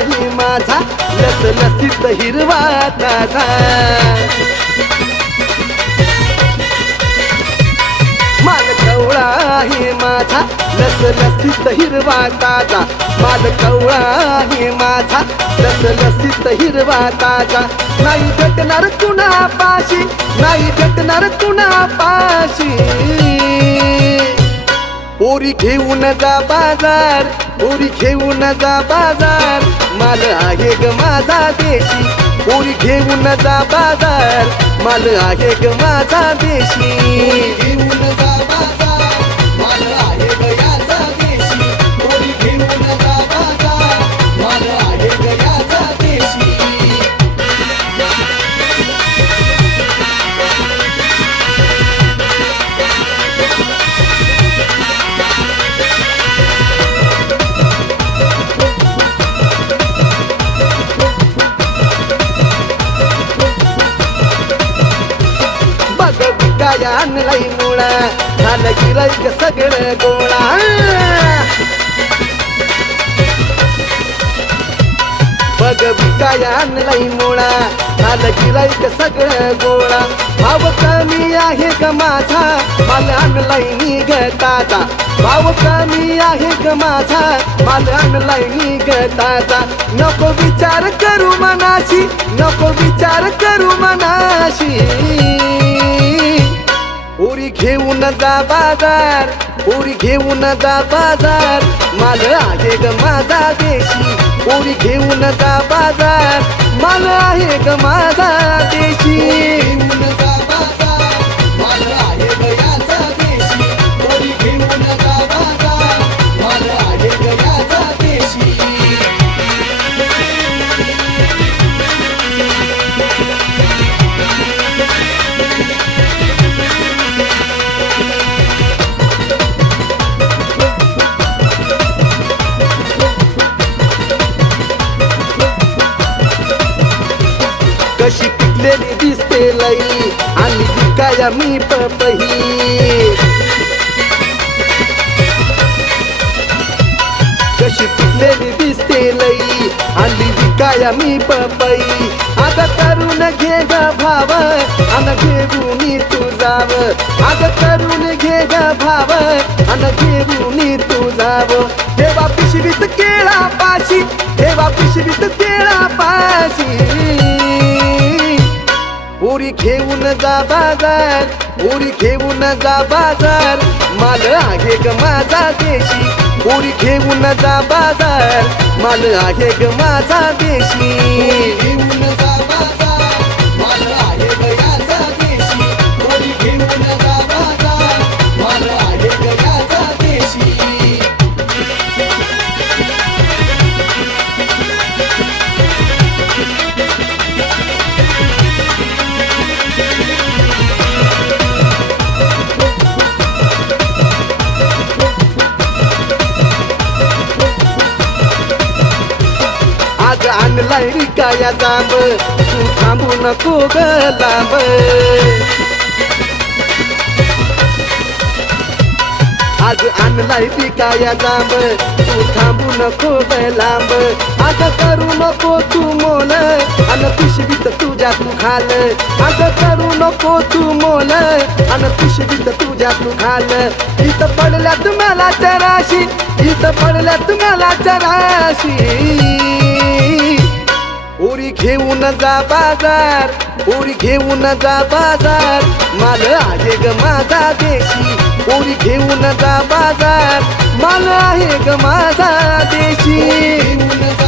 आहे माझा लसलसीत हिरवा ताजा माल कवळा आहे माझा लसलसीत हिरवा ताजा माल कवळा आहे माझा लसलसीत हिरवा ताजा नाही भेटणार कुणापाशी नाही भेटणार कुणापाशी पोरी घेऊन जा बाजार पोरी घेऊन जा बाजार माल आहे ग माझा देशी पोरी घेऊन जा बाजार माल आहे ग माझा देशी घेऊन जा बाजार माल आहे ग याचा देशी पोरी घेऊन जा बाजार माल आहे ग याचा देशी काय आणलाय मुळा झालं गिराईक सगळं गोळा बघ काय आणलाय मुळा झालं गिराईक सगळं गोळा भाव कमी आहे ग माझा माल आणलाय निघ ताजा भाव कमी आहे ग माझा माल आणलाय निघ ताजा नको विचार करू मनाशी नको विचार करू मनाशी पोरी घेऊन जा बाजार पोरी घेऊन जा बाजार माल आहे ग माझा देशी पोरी घेऊन जा बाजार माल आहे ग माझा देशी घेऊन जा बाजार माल आहे ग याचा देशी पोरी घेऊन जा बाजार माल आहे ग याचा देशी कशी पिकलेली दिसते लई आणि विकाया मी पपई कशी पिकलेली दिसते लई आणि विकाया मी पपई आता करून घे ग भाव अन घेऊन तू जाव आता करून घे ग भाव अन घेऊन तू जाव देवा पिशवीत केळा पाशी देवा पिशवीत केळा पाशी पोरी घेऊन जा बाजार पोरी घेऊन जा बाजार माल आहे ग माझा देशी पोरी घेऊन जा बाजार माल आहे ग माझा देशी घेऊन जा बाजार माल आहे ग याचा देशी पोरी घेऊन जा बाजार माल आहे ग याचा देशी आज आणलाय विकाया जांब तू थांबू नको ग लांब आज आणलाय विकाया जांब तू थांबू नको ग लांब आज करू नको तू मोल अन पिशवीत तुझ्या तू घाल आज करू नको तू मोल अन पिशवीत तुझ्या तू घाल इथं पडल्या तुम्हाला चराशी इथं पडल्या तुम्हाला चराशी पोरी घेऊन जा बाजार पोरी घेऊन जा बाजार माल आहे ग माझा देशी पोरी घेऊन जा बाजार माल आहे ग माझा देशी घेऊन